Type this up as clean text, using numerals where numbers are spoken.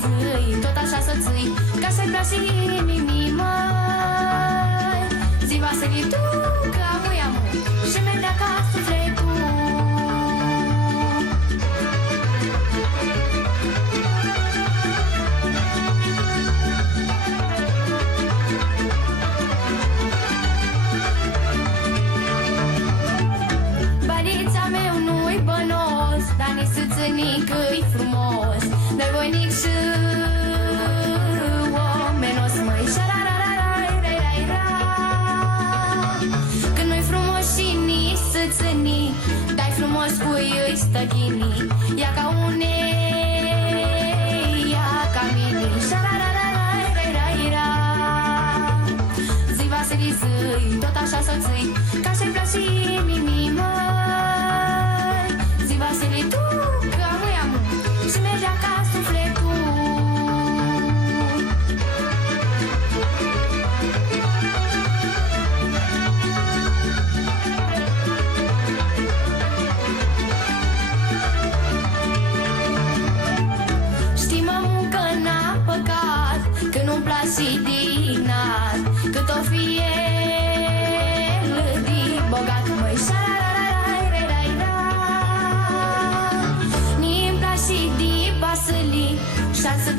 zâi, tot așa să ții, ca să-i place inimii, măi. Zi Vasile, tu, că amu-i amu, și mergea ca sufletul. Banița meu nu-i bănos, dar nici sâțânică-i frumos. Dă-i voinic și omenos, măi, șararararai-rai-rai-ra. Când nu-i frumos și nici sâțânic, dai frumos cu ei stăchinii. Ia ca unei, ia ca mine, șararararai-rai-rai-ra. Zi Vasile, zâi, tot așa să ții, ca să-i place inimii, măi. Zi Vasile, tu, că amu-i amu, și mergea ca sufletul. Știi, mă, muncă n-a păcat, că nu-mi place dignat, cât o fi el de bogat, măi, șararararai-rai-rai-ra. Ni-mi place de Vasile, și-ar să